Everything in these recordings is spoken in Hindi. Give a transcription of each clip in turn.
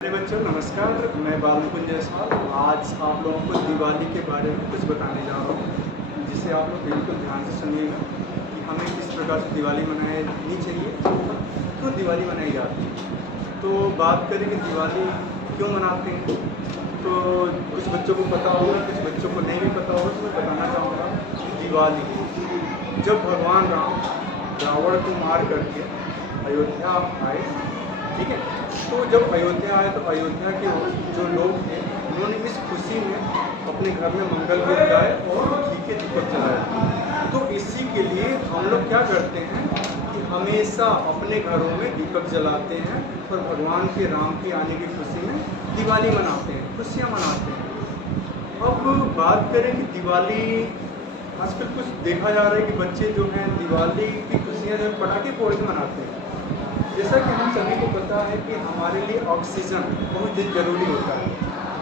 मेरे बच्चों नमस्कार। मैं बालमुकुंद जायसवाल आज आप लोगों को दिवाली के बारे में कुछ बताने जा रहा हूँ, जिसे आप लोग बिल्कुल ध्यान से सुनिएगा कि हमें किस प्रकार से दिवाली मनानी चाहिए, क्यों दिवाली मनाई जाती है। तो बात करें कि दिवाली क्यों मनाते हैं, तो कुछ बच्चों को पता होगा, कुछ बच्चों को नहीं भी पता होगा। तो मैं बताना चाहूँगा कि दिवाली जब भगवान राम रावण को मार करके अयोध्या आए, ठीक है। तो जब अयोध्या आए तो अयोध्या के जो लोग थे उन्होंने इस खुशी में अपने घर में मंगल गीत गाए और घी के दीपक जलाए। तो इसी के लिए हम लोग क्या करते हैं कि हमेशा अपने घरों में दीपक जलाते हैं और भगवान के राम के आने की खुशी में दिवाली मनाते हैं, खुशियाँ मनाते हैं। अब बात करें कि दिवाली आजकल कुछ देखा जा रहा है कि बच्चे जो हैं दिवाली की खुशियाँ जो पटाखे फोड़ के मनाते हैं। जैसा कि हम सभी को पता है कि हमारे लिए ऑक्सीजन बहुत ज़रूरी होता है।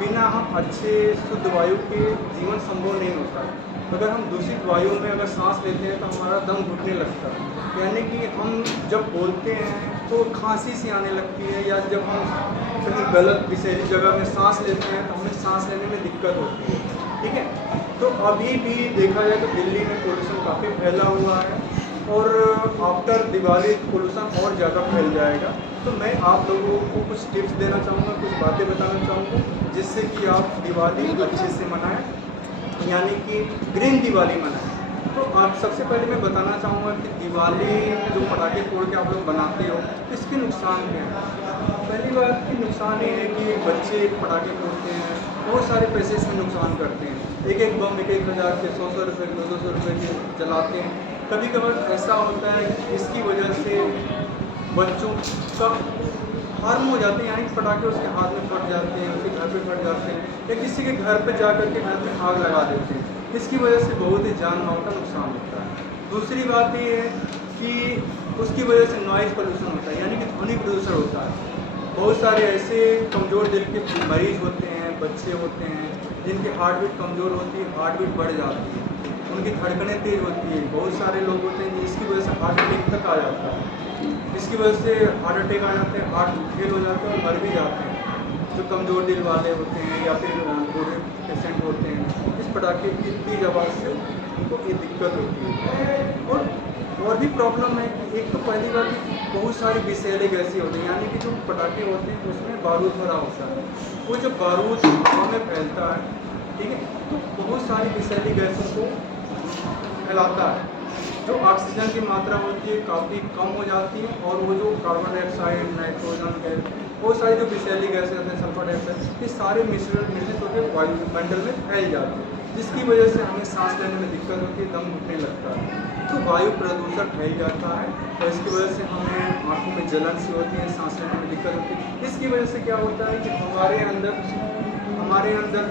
बिना हम अच्छे शुद्ध वायु के जीवन संभव नहीं होता। अगर हम दूषित वायु में अगर सांस लेते हैं तो हमारा दम घुटने लगता है, यानी कि हम जब बोलते हैं तो खांसी सी आने लगती है, या जब हम कहीं गलत विषैली जगह में सांस लेते हैं तो हमें सांस लेने में दिक्कत होती है, ठीक है। तो अभी भी देखा जाए तो दिल्ली में पोल्यूशन काफ़ी फैला हुआ है और आफ्टर दिवाली पोल्यूशन और ज़्यादा फैल जाएगा। तो मैं आप लोगों को कुछ टिप्स देना चाहूँगा, कुछ बातें बताना चाहूँगा जिससे कि आप दिवाली अच्छे से मनाएं, यानी कि ग्रीन दिवाली मनाएं। तो आज सबसे पहले मैं बताना चाहूँगा कि दिवाली में जो पटाखे फोड़ के आप लोग बनाते हो इसके नुकसान क्या हैं। पहली बात कि नुकसान ये है कि बच्चे पटाखे फोड़ते हैं, बहुत सारे पैसे इसमें नुकसान करते हैं। एक बम एक हज़ार के, 100 रुपये के, 200 रुपये के जलाते हैं। कभी कभार ऐसा होता है कि इसकी वजह से बच्चों का हार्म हो जाते हैं, यानी पटाखे उसके हाथ में फट जाते हैं, उसके घर पे फट जाते हैं, या किसी के घर पे जा कर के घर में आग लगा देते हैं। इसकी वजह से बहुत ही जान माल का नुकसान होता है। दूसरी बात ये है कि उसकी वजह से नॉइज़ पोल्यूशन होता है, यानी कि ध्वनि प्रदूषण होता है। बहुत सारे ऐसे कमज़ोर दिल के मरीज़ होते हैं, बच्चे होते हैं जिनकी हार्ट बीट कमज़ोर होती है, हार्ट बीट बढ़ जाती है, उनकी धड़कनें तेज़ होती है। बहुत सारे लोग होते हैं जिसकी वजह से हार्ट अटैक तक आ जाता है, इसकी वजह से हार्ट अटैक आ जाते हैं, हार्ट फेल हो जाते हैं और मर भी जाते हैं, जो कमज़ोर दिल वाले होते हैं या फिर बूढ़े पेशेंट होते हैं। इस पटाखे की तेज़ आवाज़ से उनको ये दिक्कत होती है। और भी प्रॉब्लम है कि एक तो पहली बात कि बहुत सारी विषैले गैसें होती हैं, यानी कि जो पटाखे होते हैं उसमें बारूद भरा होता है। वो जो बारूद हवा में फैलता है, ठीक है, तो बहुत सारी विषैली गैसों को फैलाता है। जो ऑक्सीजन की मात्रा होती है काफ़ी कम हो जाती है, और वो जो कार्बन डाइऑक्साइड, नाइट्रोजन गैस, बहुत सारी जो विषैली गैसें होते हैं, सल्फर डाइऑक्साइड, ये सारे मिश्रित होकर वायुमंडल में फैल जाते हैं, जिसकी वजह से हमें सांस लेने में दिक्कत होती है, दम घुटने लगता है। तो वायु प्रदूषण फैल जाता है और इसकी वजह से हमें आँखों में जलन सी होती है, सांस लेने में दिक्कत होती है। इसकी वजह से क्या होता है कि हमारे अंदर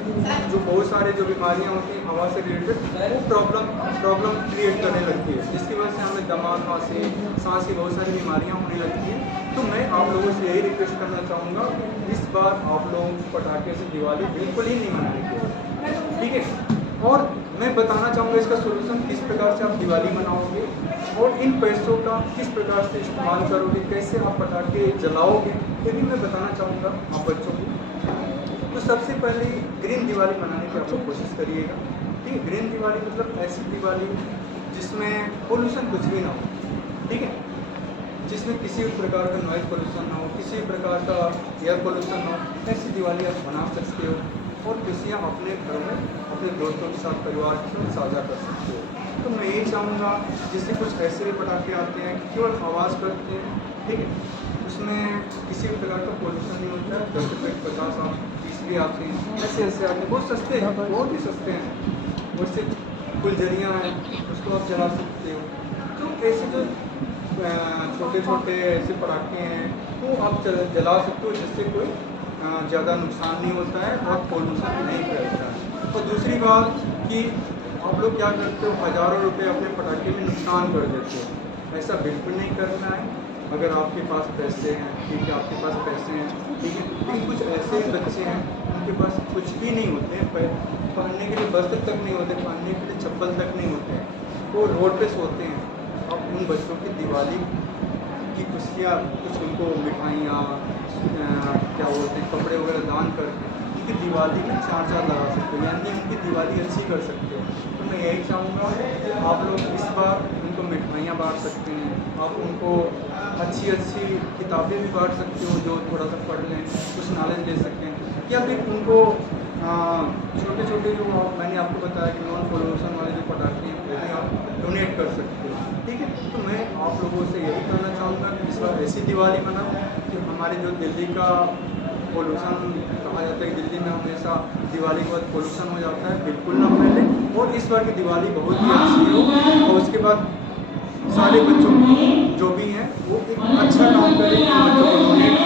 जो बहुत सारे जो बीमारियां होती हैं हवा से रिलेटेड, वो प्रॉब्लम क्रिएट करने लगती है, जिसकी वजह से हमें दमा, खांसी, सांस की बहुत सारी बीमारियां होने लगती हैं। तो मैं आप लोगों से यही रिक्वेस्ट करना चाहूँगा, इस बार आप लोग पटाखे से दिवाली बिल्कुल ही नहीं मनाएंगे, ठीक है। और मैं बताना चाहूँगा इसका सोल्यूशन, किस प्रकार से आप दिवाली मनाओगे और इन पैसों का किस प्रकार से इस्तेमाल करोगे, कैसे आप पटाखे जलाओगे, ये भी मैं बताना चाहूँगा आप बच्चों को। तो सबसे पहले ग्रीन दिवाली मनाने की आप लोग कोशिश करिएगा, ठीक है। ग्रीन दिवाली मतलब ऐसी दिवाली जिसमें पोल्यूशन कुछ भी ना हो, ठीक है, जिसमें किसी भी प्रकार का नॉइज़ पोल्यूशन ना हो, किसी भी प्रकार का एयर पोल्यूशन ना हो। ऐसी दिवाली आप मना सकते हो और खुशियाँ अपने घर में अपने दोस्तों के साथ, परिवार के साथ साझा कर सकते हो। तो मैं यही चाहूँगा, जिससे कुछ ऐसे भी पटाखे आते हैं केवल आवाज़ करते हैं, ठीक है, उसमें किसी भी प्रकार का पोल्यूशन नहीं होता है। 10 रुपये 50 आप 30 भी आते हैं, ऐसे आते हैं, बहुत सस्ते हैं, बहुत ही सस्ते हैं। वैसे फुलझड़ियाँ हैं, उसको आप जला सकते हो। तो ऐसे जो छोटे छोटे ऐसे पटाखे हैं तो आप जला सकते हो, जिससे कोई ज़्यादा नुकसान नहीं होता है और पोल्यूशन नहीं फैलता है। और दूसरी बात कि आप लोग क्या करते हो, हज़ारों रुपए अपने पटाखे में नुकसान कर देते हो। ऐसा बिल्कुल नहीं करना है। अगर आपके पास पैसे हैं, ठीक है, आपके पास पैसे हैं, ठीक है, लेकिन कुछ ऐसे बच्चे हैं उनके पास कुछ भी नहीं होते हैं, पहनने के लिए वस्त्र तक नहीं होते, पहनने के लिए चप्पल तक नहीं होते हैं, वो रोड पे सोते हैं। अब उन बच्चों की दिवाली की खुशियाँ, कुछ उनको मिठाइयाँ, क्या बोलते हैं, दान करके उनकी दिवाली में चार चाँद लगा सकते हो, यानी उनकी दिवाली अच्छी कर सकते हो। तो मैं यही चाहूँगा कि आप लोग इस बार उनको मिठाइयाँ बाँट सकते हैं, आप उनको अच्छी अच्छी किताबें भी बाँट सकते हो जो थोड़ा सा पढ़ लें, कुछ नॉलेज ले सकें, या फिर उनको छोटे छोटे जो मैंने आपको बताया कि नॉन पोल्यूशन वाले जो पटाखे हैं वो भी आप डोनेट कर सकते हो। ठीक है, तो मैं आप लोगों से यही कहना चाहूँगा कि इस बार ऐसी दिवाली मनाओ कि हमारे जो दिल्ली का पोल्यूशन कहा जाता है कि दिल्ली में हमेशा दिवाली के बाद पोल्यूशन हो जाता है, बिल्कुल ना फैले, और इस बार की दिवाली बहुत ही अच्छी हो। और उसके बाद सारे बच्चों जो भी हैं वो एक अच्छा काम करें, बच्चों को डोनेट